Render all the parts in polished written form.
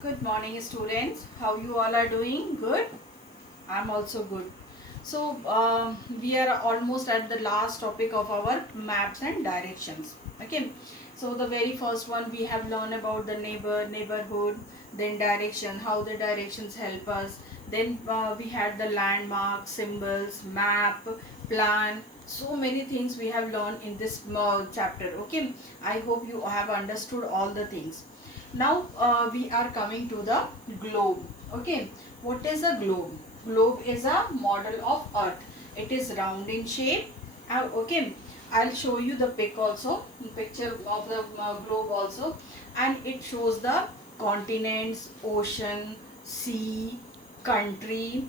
Good morning, students. How you all are doing? Good. I'm also good. We are almost at the last topic of our maps and directions. Okay. So the very first one we have learned about the neighborhood, then direction, how the directions help us. Then we had the landmarks, symbols, map, plan. So many things we have learned in this chapter. Okay. I hope you have understood all the things. Now we are coming to the globe. Okay, what is a globe? Globe is a model of earth. It is round in shape. Okay, I'll show you the picture of the globe also, and it shows the continents, ocean, sea, country,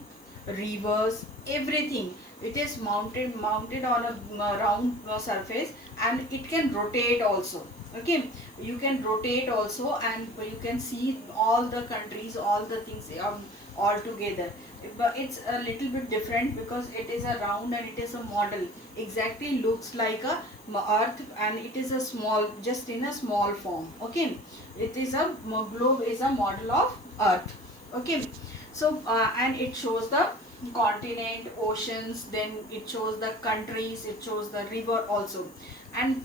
rivers, everything. It is mounted on a round surface, and it can rotate also. Okay, you can rotate also, and you can see all the countries, all the things all together. But it's a little bit different because it is a round and it is a model, exactly looks like a earth, and it is a small, just in a small form. Okay, it is a globe is a model of earth. Okay, so and it shows the continent, oceans, then it shows the countries, it shows the river also, and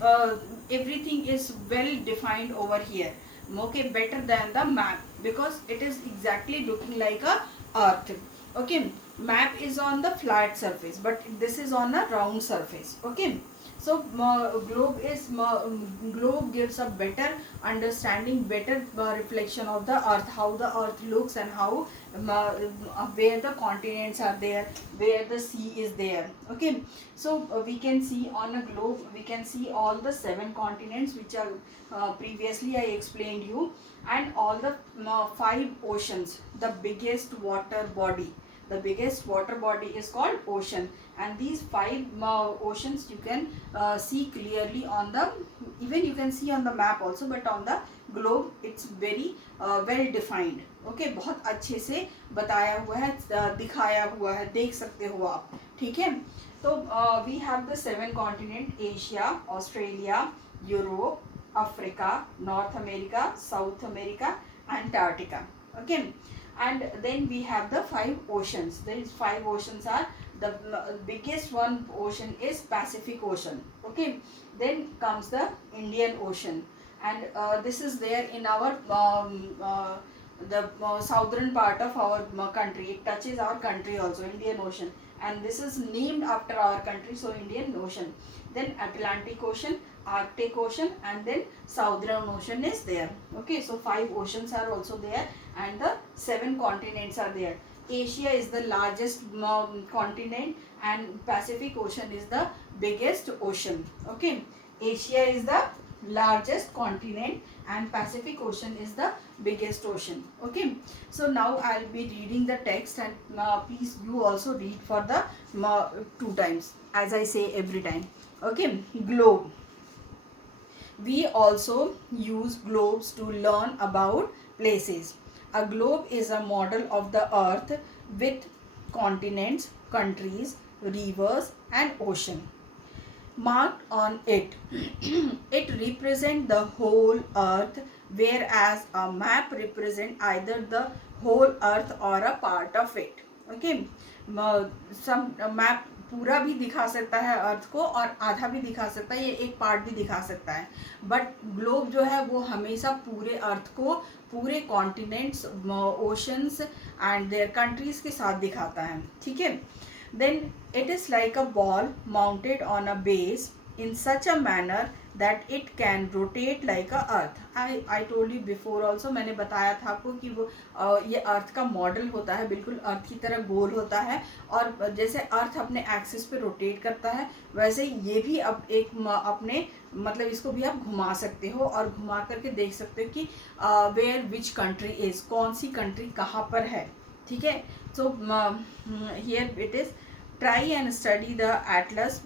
everything is well defined over here. Okay, better than the map because it is exactly looking like a earth. Okay, map is on the flat surface, but this is on a round surface. Okay, so globe gives a better understanding, better reflection of the earth, how the earth looks, and how where the continents are there, where the sea is there. Okay, so we can see on a globe, we can see all the 7 continents which are previously I explained you, and all the 5 oceans. The biggest water body, the biggest water body is called ocean, and these 5 oceans you can see clearly on the, even you can see on the map also, but on the globe it's very well defined. Okay, बहुत अच्छे से बताया हुआ है, दिखाया हुआ है, देख सकते हो आप. ठीक है, तो we have the 7 continent: Asia, Australia, Europe, Africa, North America, South America, Antarctica. Okay, and then we have the 5 oceans. These 5 oceans are the biggest one ocean is Pacific Ocean. Okay, then comes the Indian Ocean, and this is there in our the southern part of our country. It touches our country also, Indian Ocean, and this is named after our country, so Indian Ocean. Then Atlantic Ocean, Arctic Ocean, and then Southern Ocean is there. Okay, so 5 oceans are also there, and the 7 continents are there. Asia is the largest continent, and Pacific Ocean is the biggest ocean. Okay, Asia is the largest continent, and Pacific Ocean is the biggest ocean. Okay, so now I'll be reading the text, and please you also read for the 2 times, as I say every time. Okay, globe. We also use globes to learn about places. A globe is a model of the earth with continents, countries, rivers, and ocean marked on it. It represents the whole earth, whereas a map represents either the whole earth or a part of it. Okay, some map पूरा भी दिखा सकता है अर्थ को, और आधा भी दिखा सकता है, ये एक पार्ट भी दिखा सकता है, बट ग्लोब जो है वो हमेशा पूरे अर्थ को, पूरे continents, oceans and there countries के साथ दिखाता है. ठीक है, then it is like a ball mounted on a base in such a manner that it can rotate like a earth. I told you before also, मैंने बताया था आपको कि वो ये अर्थ का मॉडल होता है, बिल्कुल अर्थ की तरह गोल होता है, और जैसे अर्थ अपने एक्सिस पे रोटेट करता है, वैसे ये भी अब एक अपने मतलब इसको भी आप घुमा सकते हो, और घुमा करके देख सकते हो कि वेयर विच कंट्री इज, कौन सी कंट्री कहाँ पर है. ठीक है, so here it is. Try and study the atlas.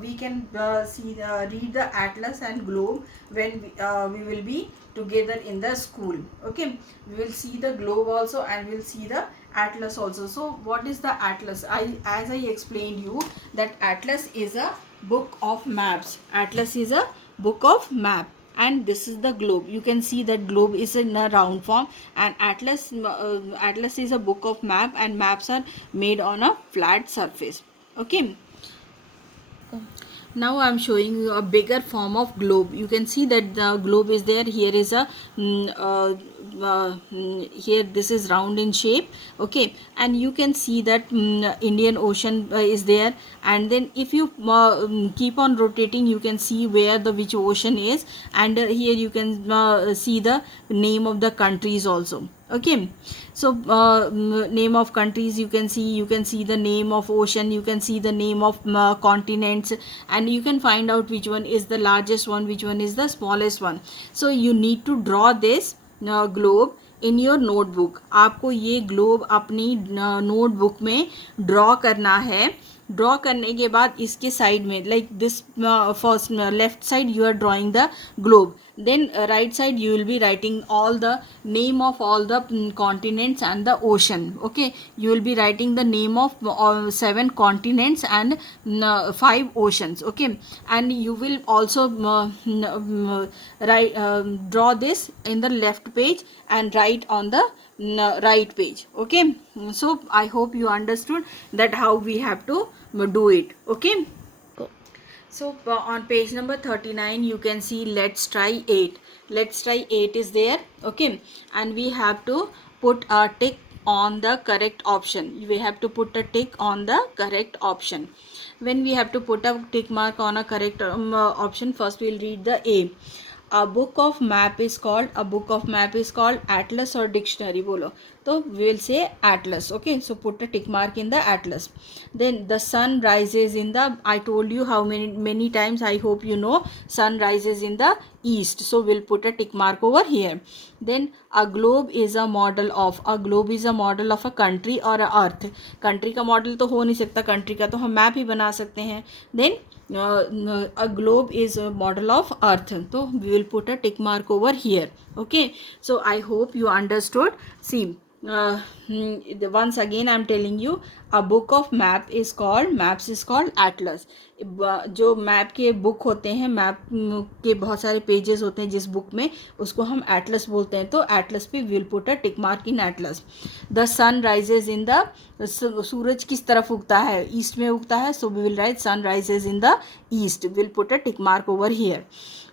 We can read the atlas and globe when we will be together in the school. Okay, we will see the globe also, and we will see the atlas also. So what is the atlas? As I explained you, that atlas is a book of maps. Atlas is a book of map, and this is the globe. You can see that globe is in a round form, and atlas is a book of map, and maps are made on a flat surface. Okay, now I'm showing you a bigger form of globe. You can see that the globe is there. Here is a here this is round in shape. Okay, and you can see that Indian Ocean is there, and then if you keep on rotating, you can see where the which ocean is, and here you can see the name of the countries also. Okay, so name of countries you can see the name of ocean, you can see the name of continents, and you can find out which one is the largest one, which one is the smallest one. So you need to draw this globe in your notebook. आपको ये globe अपनी notebook में draw करना है. Draw करने के बाद इसके साइड में like this first left side you are drawing the globe, then right side you will be writing all the name of all the continents and the ocean. Okay, you will be writing the name of 7 continents and 5 oceans. Okay, and you will also write draw this in the left page and write on the right page. Okay, so I hope you understood that how we have to do it. Okay, so on page number 39 you can see let's try 8. Let's try 8 is there. Okay, and we have to put a tick on the correct option. We have to put a tick on the correct option. When we have to put a tick mark on a correct option, first we'll read the A. A book of map is called atlas or dictionary. Bolo, so we will say atlas. Okay, so put a tick mark in the atlas. Then the sun rises in the, I told you how many times, I hope you know, sun rises in the east, so we'll put a tick mark over here. Then a globe is a model of a country or a earth. country का model तो हो नहीं सकता, country का तो हम map ही बना सकते हैं. Then a globe is a model of earth, so we will put a tick mark over here. Okay, so I hope you understood. See, once again I am telling you, a book of maps is called atlas. जो map के book होते हैं, map के बहुत सारे pages होते हैं जिस बुक में, उसको हम एटलस बोलते हैं. तो एटलस पे will put a tick mark in atlas. The sun rises in the, सूरज किस तरफ उगता है, ईस्ट में उगता है, so we will write sun rises in the east, will put a tick mark over here.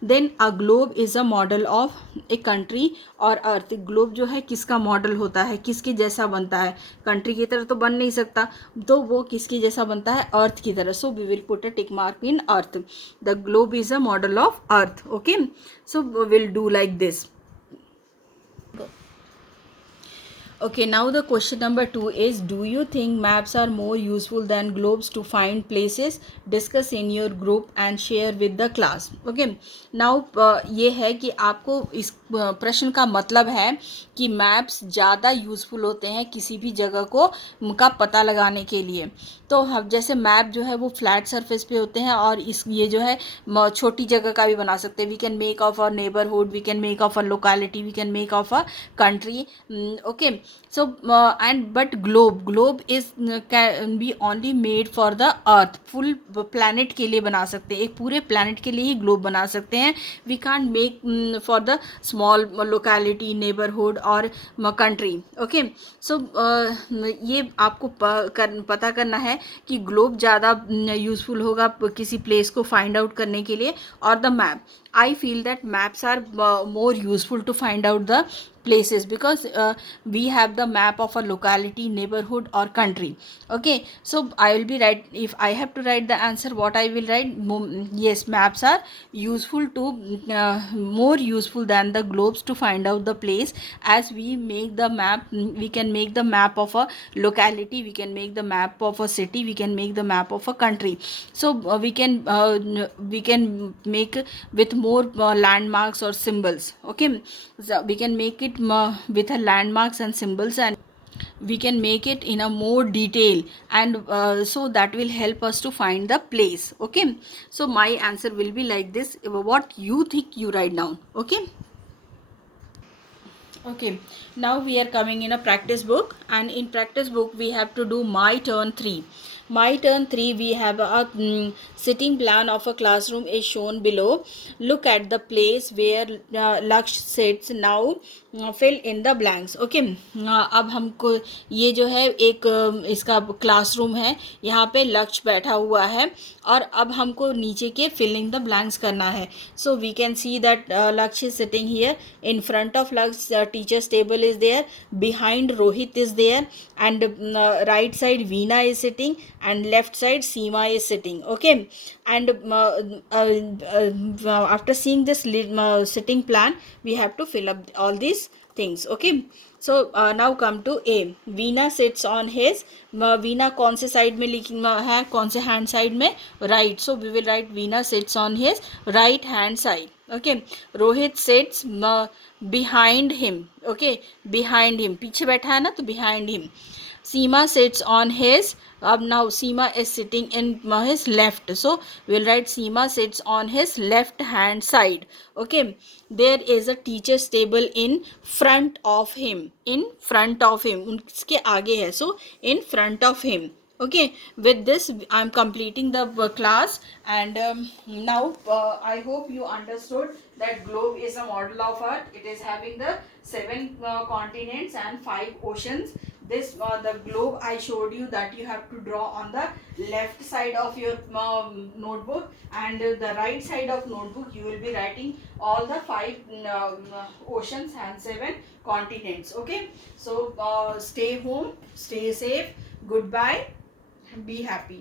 Then a globe is a model of a country और earth. Globe जो है किसका मॉडल होता है, किसके जैसा बनता है, कंट्री की तरह तो बन नहीं सकता, तो वो किसके जैसा बनता है, अर्थ की तरह. So we will put a tick mark in earth. The globe is a model of earth. Okay, so will do like this. Okay, now the question number 2 is, do you think maps are more useful than globes to find places? Discuss in your group and share with the class. Okay, now ये है कि आपको इस प्रश्न का मतलब है कि मैप्स ज़्यादा यूज़फुल होते हैं किसी भी जगह को का पता लगाने के लिए. तो हम जैसे मैप जो है वो फ्लैट सरफेस पे होते हैं, और इस ये जो है छोटी जगह का भी बना सकते हैं. We can make of a neighbourhood, we can make of a locality, we can make of a country. Okay, so and but globe is can be only made for the earth. full planet के लिए बना सकते हैं, एक पूरे planet के लिए ही globe बना सकते हैं. we can't make for the small locality, neighborhood और country. okay, so ये आपको पता करना है कि globe ज़्यादा यूज़फुल होगा किसी place को find out करने के लिए, और the map. I feel that maps are more useful to find out the places, because we have the map of a locality, neighborhood or country. Okay, so I will be write, if I have to write the answer, what I will write, yes, maps are useful to more useful than the globes to find out the place, as we make the map, we can make the map of a locality, we can make the map of a city, we can make the map of a country. So we can make with more landmarks or symbols. Okay, so we can make it with a landmarks and symbols, and we can make it in a more detail, and so that will help us to find the place. Okay, so my answer will be like this. What you think, you write down. Okay, okay, now we are coming in a practice book, and in practice book we have to do my turn 3. My turn 3. We have a sitting plan of a classroom is shown below. Look at the place where Laksh sits. Now fill in the blanks. Okay. अब हमको ये जो है एक इसका classroom है, यहाँ पे लक्ष्य बैठा हुआ है और अब हमको नीचे के fill in the blanks करना है. So we can see that Laksh is sitting here. In front of Laksh, teacher's table is there. Behind Rohit is there, and right side Veena is sitting, and left side Seema is sitting. Okay, and after seeing this sitting plan, we have to fill up all these things. Okay, so now come to A. Veena sits on his. Veena कौन से side में लिखी है, कौन से hand side में, right. So we will write Veena sits on his right hand side. Okay, Rohit sits behind him. Okay, behind him, पीछे बैठा है ना तो behind him. Seema sits on his. Now Seema is sitting in his left, so we'll write Seema sits on his left hand side. Okay, there is a teacher's table in front of him. In front of him, उसके आगे है, so in front of him. Okay, with this I'm completing the class, and now I hope you understood that globe is a model of earth. It is having the 7 continents and 5 oceans. This the globe I showed you that you have to draw on the left side of your notebook, and the right side of notebook you will be writing all the 5 oceans and 7 continents. Okay, so stay home, stay safe, goodbye, be happy.